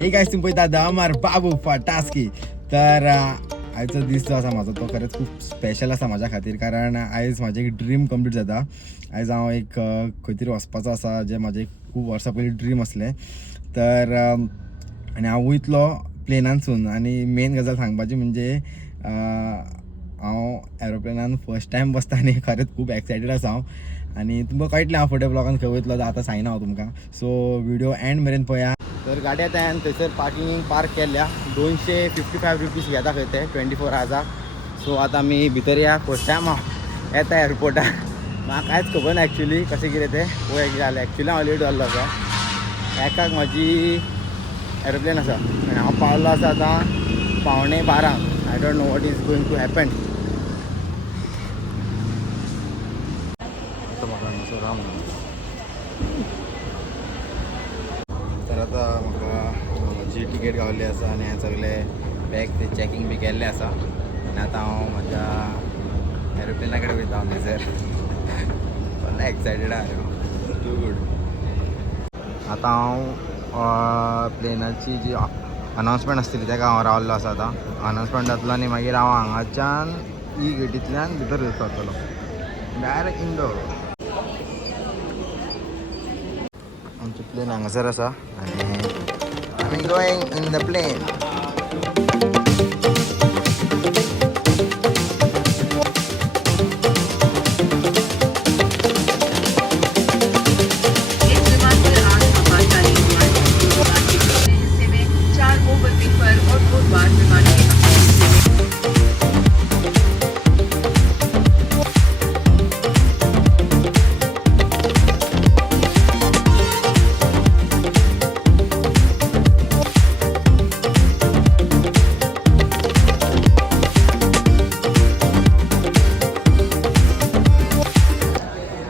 हे काय तुम्ही पळयता अमर बाबू फटास्की. तर आयचो दीस जो आसा म्हाजो तो खरेंच खूब स्पेशल आसा म्हाज्या खातीर, कारण आयज म्हाजें एक ड्रीम कंप्लीट जाता. आयज हांव एक खंय तरी वचपाचो आसा, जें म्हाजें खूब वर्सां पयलीं ड्रीम आसलें. तर आनी हांव वयतलो प्लेनानसून. आनी मेन गजाल सांगपाची म्हणजे हांव एरोप्लेनान फर्स्ट टायम बसता आनी खरेंच खूब एक्सायटेड आसा हांव. आनी तुमकां कळटलें हांव फुडें ब्लॉगान खंय वयतलो आतां सांगना हांव तुमकां. सो व्हिडिओ एंड मेरेन पळया. तर गाडी आतां हांवें थंयसर पार्क केल्या. 255 रुपीज घेता खंय ते 24 आवर्साक. सो आतां आमी भितर या. फर्स्ट टायम हांव येता एअरपोर्टार. म्हाका कांयच खबर ना एक्चुली कशें कितें तें पळय कितें जालें. एक्चुली हांव लेट जाल्लो आसा. एकाक म्हाजी एरोप्लेन आसा आनी हांव पावल्लो आसा आतां 11:15. I don't know what is going to happen. तर आतां म्हाका म्हजी टिकेट गावल्ली आसा आनी हांवें सगळे बॅग ते चॅकींग बी केल्लें आसा. आनी आतां हांव म्हाज्या एरोप्लेना कडेन वयता हांव थंयसर. व्हडलो एक्सायटेड आहा टू गूड. आतां हांव प्लेनाची जी अनावन्समेंट आसतली तेका हांव रावल्लो आसा. आतां अनावन्समेंट जातलो आनी मागीर हांव हांगाच्यान गेटींतल्यान भितर सरतलो डायरेक्ट इंडोर. आमची प्लेन हांगासर आसा आनी गोईंग इन द प्लेन.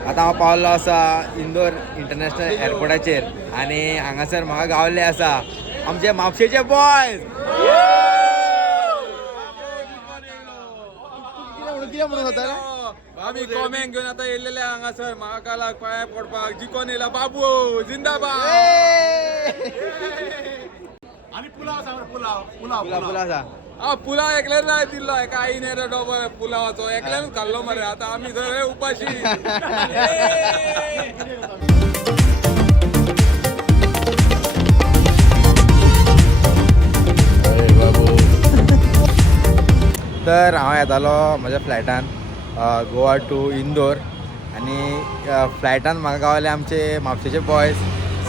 आतां हांव पावल्लो आसा इंदोर इंटरनॅशनल एअरपोर्टाचेर आनी हांगासर म्हाका गावल्ले आसा आमचे म्हापशेचे बॉयज. कितें म्हणून वता आम्ही कॉमेंट घेऊन आता येयलेले हांगासर महाकालाक पांया पडपाक. जिकोन येयला बाबू जिंदाबाद. आणि पुलाव सांग पुलाव पुलाव पुलाव आसा. पुलाव एकल्यान नाही दिल्लो एका आईने डबल पुलावाचो एकल्यानूच खाल्लो मरे. आता आम्ही सगळे उपाशी. तर हांव येतालो म्हज्या फ्लायटान गोवा टू इंदोर आनी फ्लायटान म्हाका गावले आमचे म्हापशेचे बॉयज.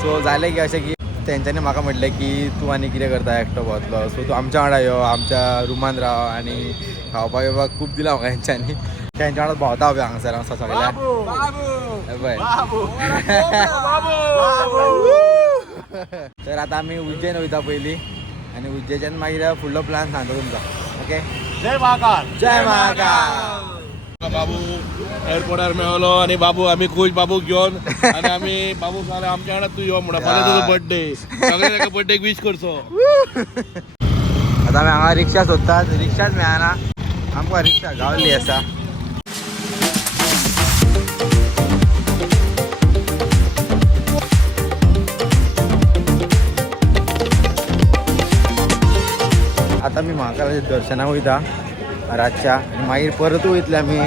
सो जालें की अशें की तेंच्यांनी म्हाका म्हटलें की तूं आनी कितें करता एकटो वतलो. सो तूं आमच्या वांगडा यो, आमच्या रुमान राव आनी खावपाक येवपाक खूब दिलां म्हाका हेंच्यांनी. तेंच्या वांगडा भोंवता हांव हांगासर हांव सगळ्या पळय. तर आतां आमी उज्जैन वयता पयलीं आनी उज्जैनच्यान मागीर फुडलो प्लॅन सांगता तुमकां. ओके. जय महाकाल. जय महाकाल. बाबू एअरपोर्टार मेळलो आणि बाबू आम्ही खुश बाबू घेऊन आणि आम्ही बाबू सांगले आमच्या वांगडा तू यो म्हणून फाल्यां तुजो बर्थडे. सगळे ताका बर्थडेक विश करचो. आतां आमी हांगा रिक्षा सोदतात. रिक्षाच मेळना आमकां. रिक्षा गावल्ली आसा. आतां आमी महाकालाच्या दर्शनाक वयता रातच्या. मागीर परत वयतले आमी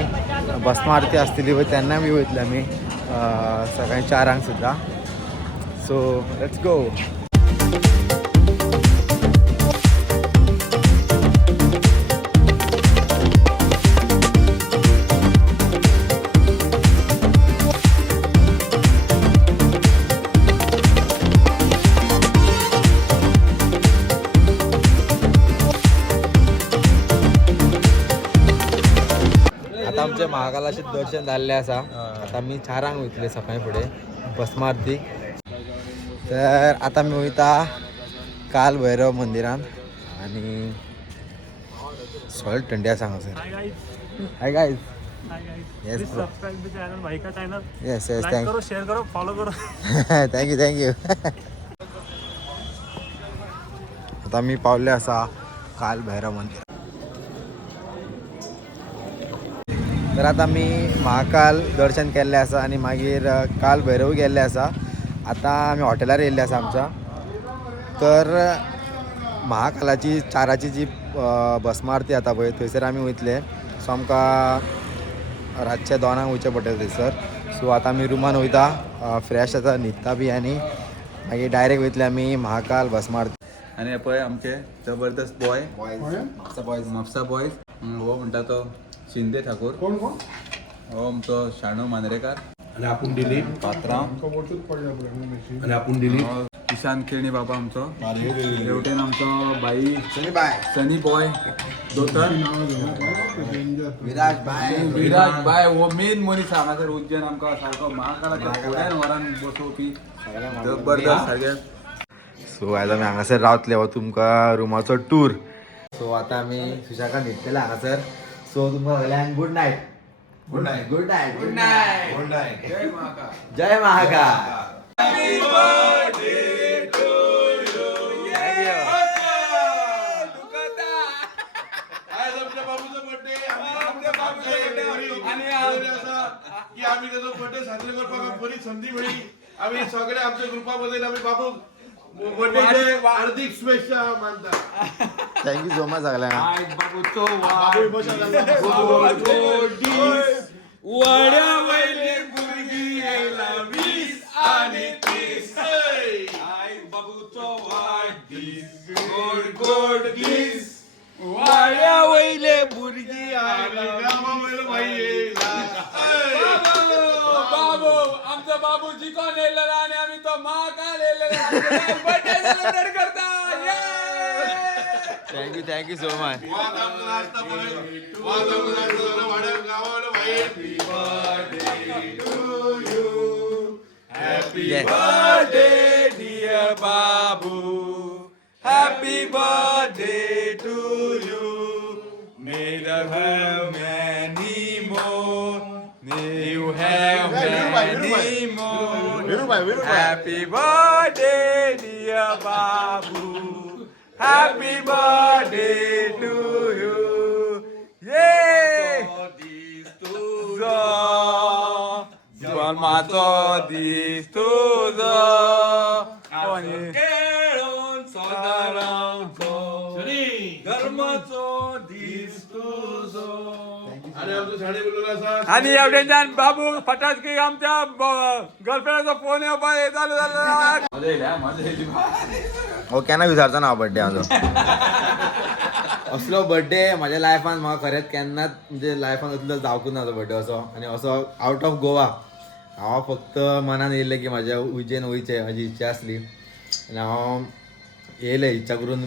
भस्म आरती आसतली पळय तेन्ना बी वयतले आमी सकाळीं 4 सुद्दां. So let's go. आमचे महाकालाचे दर्शन जाल्लें आसा. आतां आमी 4 वयतले सकाळीं फुडें भस्म आरतीक. तर आतां आमी वयता काल भैरव मंदिरान आनी सॉल्ट थंडी आसा हांगासर. Hi guys. Yes bro. Subscribe the channel भाई का चैनल. यस लाइक करो, शेयर करो, फॉलो करो. Thank you. आतां आमी पावल्ले आसा काल भैरव मंदिर. तर आतां आमी महाकाल दर्शन केल्लें आसा आनी मागीर काल भैरव गेल्ले आसा. आतां आमी हॉटेलार येयल्ले आसा आमच्या तर महाकालाची चाराची जी भस्म आरती आता पळय थंयसर आमी वयतले. सो आमकां रातच्या 2 वयचें पडटलें थंयसर. सो आतां आमी रुमान वयता, फ्रेश जाता, न्हिदता बी आनी मागीर डायरेक्ट वयतले आमी महाकाल भस्म आरती. आणि हे पळय आमचे जबरदस्त बॉय बॉयज म्हापसा बॉयज. हो म्हणटा तो शिंदे ठाकूर. कोण कोण? हो आमचो शाणू मांद्रेकार. आणि आपण दिलीप पात्रांव. आणि आपण दिलीप किसान खेळणी बाबा आमचो. शेवटेन आमचो बाई बाय सनी बॉय दोतर. विराज बाय विराज बाय हो मेन मनीस हांगासर उज्जैन आमकां सारको महाकालाच्या फुड्यान वरान बसोवपी जबरदस्त सारकें. सो आयज आमी हांगासर रावतले. हो तुमकां रुमाचो टूर. सो आतां आमी सुशाकान न्हिदलेले हांगासर. सो तुमकां सगळ्यांक good night. Good night. Good night. Good night. Good night. जय महाकाल. जय महाकाल. आज आमच्या बाबूचा बर्थडे आणि की आम्ही त्याचा बर्थडे साजरे करपाक बरी संधी मेळ्ळी. आम्ही सगळे आमच्या ग्रुपामध्ये आम्ही बाबू बर्थडे हार्दिक शुभेच्छा मानता. थँक्यू सो मच सगळ्यांक. आज बाबूचो बाबू इमोशनल वाड्या वयले भुरगी येयला 20 आणि 30. आई बाबूचो वाढदीस गोड गोड दीस. वाड्या वयले भुरगी आयला बाबू आमचा बाबू जिकोन येयलेला आणि आम्ही तो महाकाल येयलेला बर्थडे सेलिब्रेट करता. Thank you so much. Happy birthday, dear Babu. Happy birthday to you. May you have many more. May you have many more. Happy birthday, dear Babu. Happy birthday to you. Yay! जन्माचो दीस तुझो केळून सदारांचो धर्माचो दीस तुझो. आणि आमचं झाडे बोललेलं असा आणि एवढ्याच्यान बाबू फटाके आमच्या गर्लफ्रेंडाचो फोन येवपा चालू जालो. मजा येयली. हो केन्ना विचारता ना बर्थडे म्हाजो. असलो बर्थडे म्हाज्या लायफान म्हाका खरेंच केन्नाच म्हणजे लायफान असलो जावंकूच ना तो बर्थडे असो. आणि असो आउट ऑफ गोवा हांव फक्त मनान येयल्लें की म्हाज्या उज्जैन वयचें म्हाजी इच्छा आसली. आनी हांव येयलें इच्छा करून.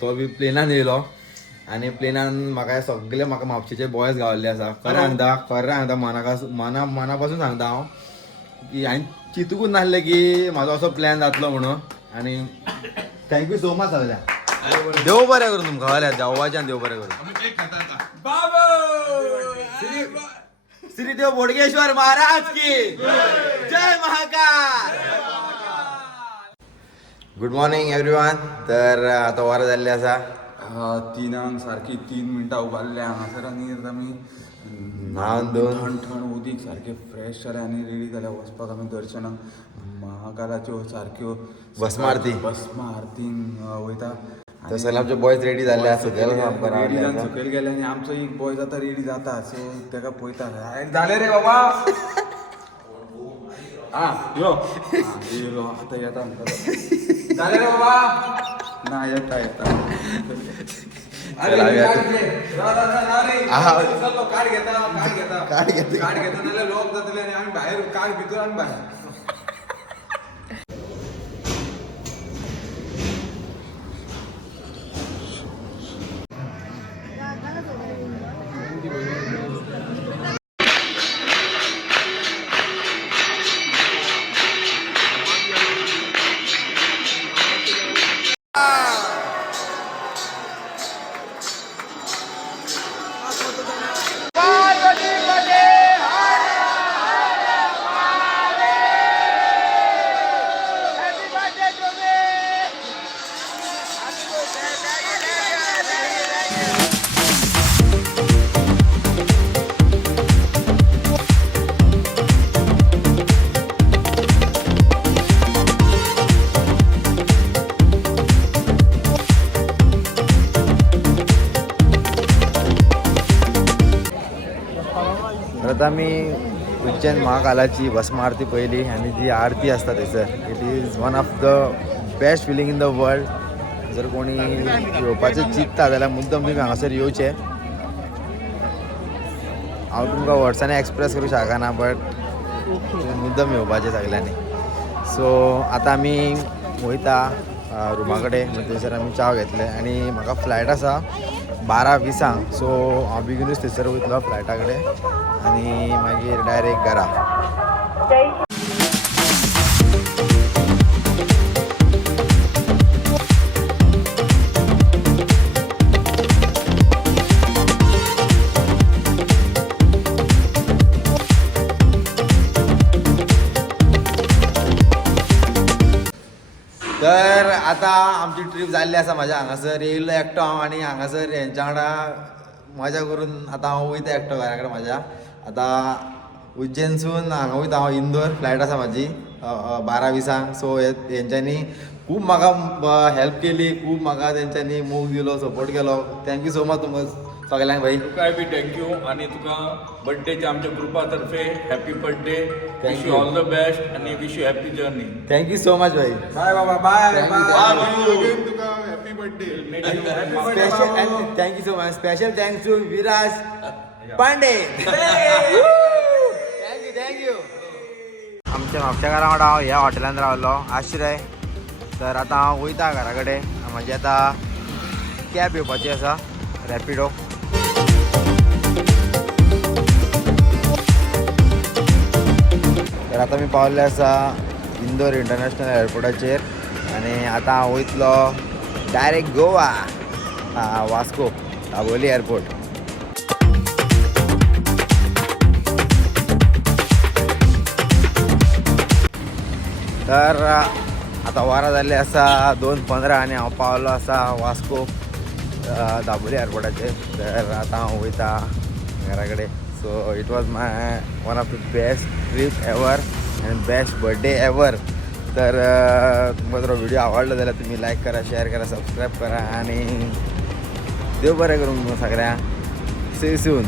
तो बी प्लेनान येयलो. आनी प्लेनान म्हाका सगळे म्हाका म्हापशेचे बॉयज गावल्ले आसा. खरें सांगता मना पासून सांगता हांव की हांवें चिंतूकूच नासलें की म्हाजो असो प्लॅन जातलो म्हणून. आनी थँक्यू सो मच सगळ्यांक. देव बरें करून तुमकां हल्या देवाच्यान देव बरें करून. श्री देव बोडगेश्वर महाराज की जय महाकाल. Good morning everyone. तर आतां वरां जाल्लीं आसा 3 सारकी 3 मिनटां उबारले हांगासर. आनी आमी न्हावन धुवन थंड उदीक सारके फ्रेश जाले आनी रेडी जाल्या वचपाक आमी दर्शनाक महाकालाच्यो सारक्यो भस्म आरती. भस्म आरतींक वयता. तर सगळे आमचे बॉयज रेडी जाल्ले आसा. रेडी जावन सकयल गेले आनी आमचो एक बॉय जाता रेडी जाता. सो तेका पळयता जाले रे बाबा. यो येयलो आतां येता जाले रे बाबा. ना येता कार्ड घेता नाल्यार लॉक जातले आनी आमी भायर कार्ड भितर आनी भायर. आता मी उज्जैन महाकालाची भस्म आरती पहिली आणि जी आरती असता थंयसर it is one of the best feeling in the world. जर कोणी येवपाचें चिंतता जाल्यार मुद्दम तुमी हांगासर येवचें. हांव तुमकां वर्ड्सांनी एक्सप्रेस करूं शकना बट मुद्दम येवपाचें सगल्यांनी. सो आतां आमी वयता रुमा कडेन. थंयसर आमी च्या घेतले आनी म्हाका फ्लायट आसा 12:20. सो हांव बेगीनूच थंयसर वयतलो फ्लायटा कडेन आनी मागीर डायरेक्ट घरा. तर आता आमची ट्रीप जाल्ली आसा. म्हाज्या हांगासर येयल्लो एकटो हांव आनी हांगासर हेंच्या वांगडा मजा करून आतां हांव वयता एकटो घरा कडेन म्हाज्या. आतां उज्जैनसून हांगा वयता हांव इंदोर. फ्लायट आसा म्हाजी 12:20. सो हेंच्यांनी खूब म्हाका हेल्प केली, खूब म्हाका तेंच्यांनी मोग दिलो, सपोर्ट केलो. थँक्यू सो मच तुमकां सगल्यांक भाई. तुकाय बी थँक्यू आणि तुका बर्थडेच्या आमच्या ग्रुपा तर्फे happy birthday. Thank wish you you. All the best आणि wish you happy journey. Thank you so much भाई. बाय बाबा बाय तुका happy birthday. Special thank you so much. Special thanks to Viraj Pande. Thank you. आमच्या म्हापशा घरा वांगडा हांव ह्या हॉटेलांत रावलो आश्रय. तर आतां हांव वयता घरा कडेन. म्हाजी आतां कॅब येवपाची आसा रॅपिडो. तर आतां मी पावल्ले आसा इंदोर इंटरनॅशनल एअरपोर्टाचेर आनी आतां हांव वयतलो डायरेक्ट गोवा वास्को दाबोली एअरपोर्ट. तर आतां वरां जाल्ली आसा 2:15 आनी हांव पावलो आसा वास्को दाबोली एअरपोर्टाचेर. तर आतां हांव वयता घरा कडेन. So it was my one of the best trip ever and best birthday ever. तर तुमकां जर व्हिडिओ आवडलो जाल्यार तुम्ही लाईक करा, शेअर करा, सबस्क्राईब करा आणि देव बरें करूं तुमकां सगळ्यांक. See you soon.